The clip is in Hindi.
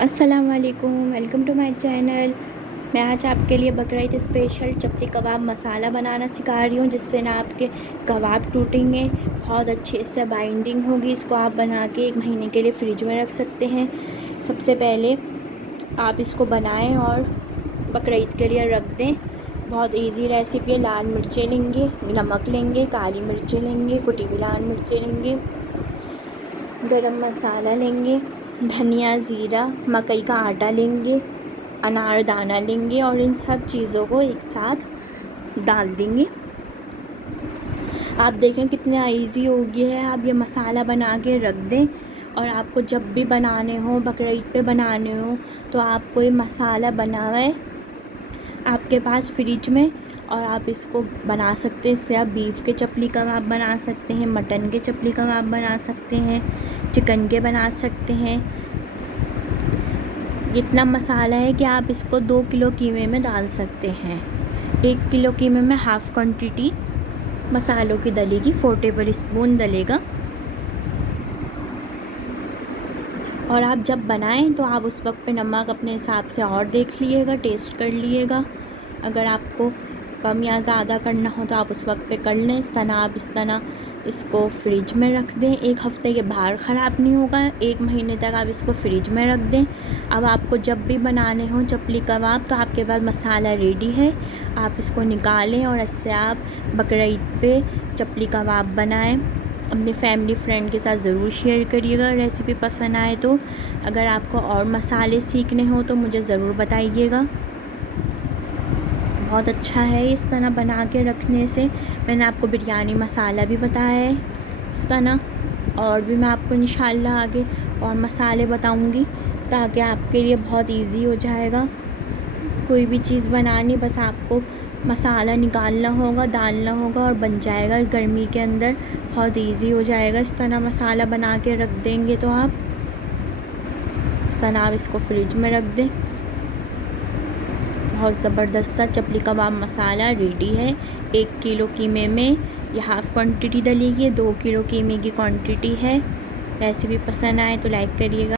अस्सलाम वालेकुम, वेलकम टू माय चैनल। मैं आज आपके लिए बकरा ईद स्पेशल चपली कबाब मसाला बनाना सिखा रही हूँ, जिससे ना आपके कबाब टूटेंगे, बहुत अच्छी इससे बाइंडिंग होगी। इसको आप बना के 1 महीने के लिए फ्रिज में रख सकते हैं। सबसे पहले आप इसको बनाएं और बकरा ईद के लिए रख दें। बहुत इजी रेसिपी है। लाल मिर्चें लेंगे, नमक लेंगे, काली मिर्चें लेंगे, कुटी हुई लाल मिर्चें लेंगे, गरम मसाला लेंगे, धनिया, ज़ीरा, मकई का आटा लेंगे, अनारदाना लेंगे और इन सब चीज़ों को एक साथ डाल देंगे। आप देखें कितना इजी हो गया है। आप ये मसाला बना के रख दें और आपको जब भी बनाने हो, बकरा ईद पे बनाने हो, तो आपको ये मसाला बना हुआ है आपके पास फ्रिज में, और आप इसको बना सकते हैं। इससे आप बीफ के चपली कबाब बना सकते हैं, मटन के चपली कबाब बना सकते हैं, चिकन के बना सकते हैं। इतना मसाला है कि आप इसको 2 किलो कीमे में डाल सकते हैं। 1 किलो कीमे में हाफ़ क्वांटिटी मसालों की डलेगी, 4 टेबल स्पून डलेगा। और आप जब बनाएं तो आप उस वक्त पे नमक अपने हिसाब से और देख लीजिएगा, टेस्ट कर लीजिएगा। अगर आपको कम या ज़्यादा करना हो तो आप उस वक्त पे कर लें। इस तरह इसको फ्रिज में रख दें। 1 हफ़्ते के बाहर ख़राब नहीं होगा। 1 महीने तक आप इसको फ्रिज में रख दें। अब आपको जब भी बनाने हो चपली कबाब तो आपके पास मसाला रेडी है। आप इसको निकालें और इससे आप बकरा ईद पे चपली कबाब बनाएं। अपने फैमिली फ्रेंड के साथ ज़रूर शेयर करिएगा रेसिपी पसंद आए तो। अगर आपको और मसाले सीखने हो तो मुझे ज़रूर बताइएगा। बहुत अच्छा है इस तरह बना के रखने से। मैंने आपको बिरयानी मसाला भी बताया है इस तरह, और भी मैं आपको इंशाल्लाह आगे और मसाले बताऊंगी, ताकि आपके लिए बहुत इजी हो जाएगा। कोई भी चीज़ बनानी, बस आपको मसाला निकालना होगा, डालना होगा और बन जाएगा। गर्मी के अंदर बहुत इजी हो जाएगा। इस तरह मसाला बना के रख देंगे तो आप इस तरह आप इसको फ्रिज में रख दें। बहुत ज़बरदस्त सा चपली कबाब मसाला रेडी है। 1 किलो कीमे में ये हाफ़ क्वांटिटी डलेगी, 2 किलो कीमे की क्वांटिटी है। रेसिपी पसंद आए तो लाइक करिएगा।